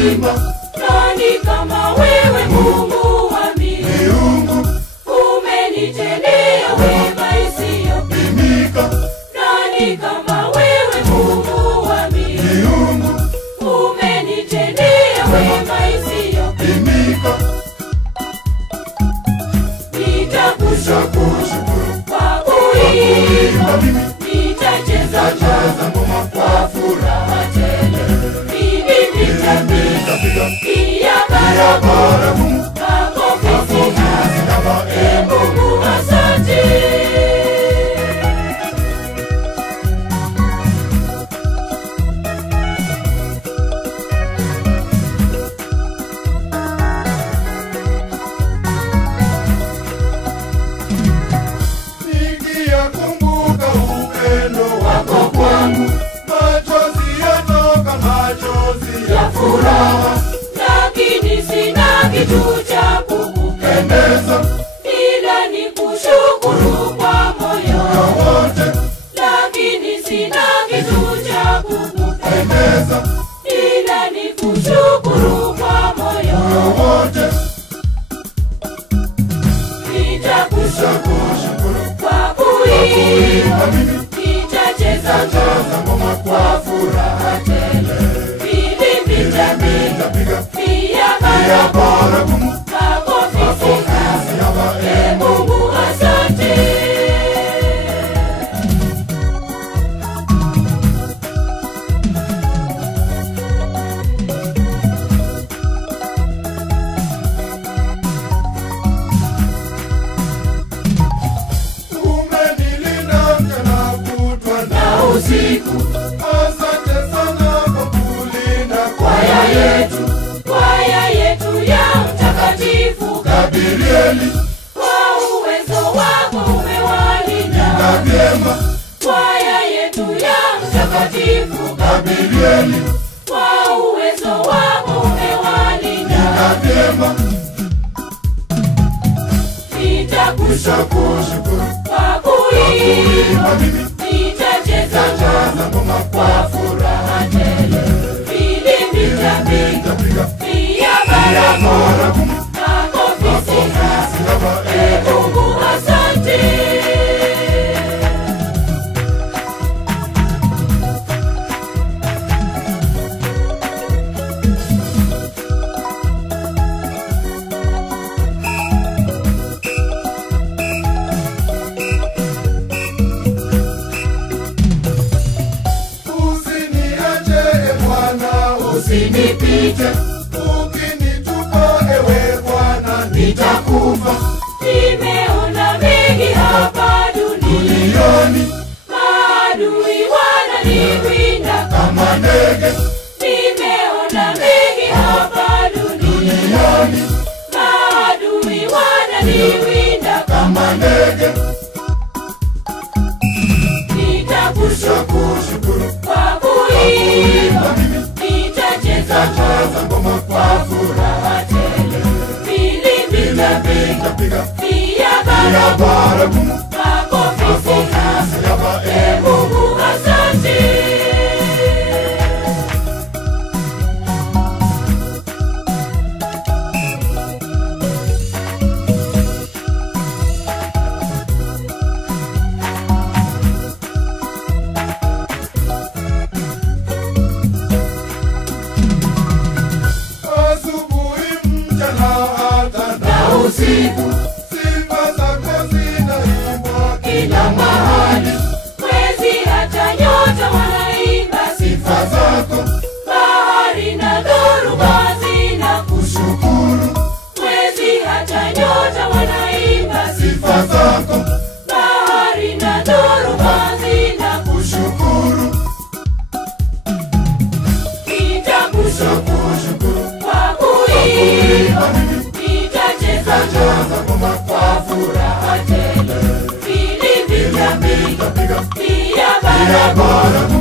kuimba. Nani kama wewe Mungu wa miungu, umenitendea wema isiyopimika. Nani kama wewe Mungu wa miungu, umenitendea wema isiyopimika. nitakushukuru kwa kuimba, mimi, nitacheza ngoma kwa furaha tele. mimi nitapiga pia baragumu, makofi Baba, Mungu asante. nikiyakumbuka upendo wako kwangu, machozi yatoka, machozi ya furaha. Lakini sina kitu cha kukupendeza, ila ni kushukuru kwa moyo wote, lakini sina kitu cha kukupendeza, ila ni kushukuru kwa moyo wote, nitakushukuru kwa kuimba, mimi, nitacheza ngoma kwa furaha tele. filimbi Nitapiga pia baragumu, makofi Baba, Mungu asante. umenilinda mchana kutwa na Usiku asante sana kwa kulinda kwaya yetu ya mtakatifu Gabrieli, kwa uwezo wako umewalinda vyema kwaya yetu ya mtakatifu Gabrieli, kwa uwezo wako umewalinda vyema nitakushukuru kwa kuimba, mimi, nitacheza ngoma kwa furaha tele. filimbi Nitapiga pia baragumu, baragumu, makofi Baba, Mungu asante. usiniache Bwana, Usinipite, ukinitupa ewe Bwana, nitakufa. Nimeona mengi hapa duniani, maadui wananiwinda kama ndege Nimeona mengi hapa duniani, maadui wananiwinda kama ndege. Nitakushukuru kwa kuimba, nitacheza ngoma kwa furaha tele. Filimbi Nitapiga pia baragumu, makofi Baba, Mungu asante. asubuhi, mchana, hata Na usiku sifa zako zinaimbwa kila mahali, mwezi hata nyota wanaimba sifa zako, bahari na dhoruba zinakushukuru. Mwezi hata nyota wanaimba sifa zako, bahari na dhoruba zinakushukuru. Nitakushukuru kwa kuimba, nitacheza ngoma kwa furaha tele. Filimbi Nitapiga pia baragumu, baragumu,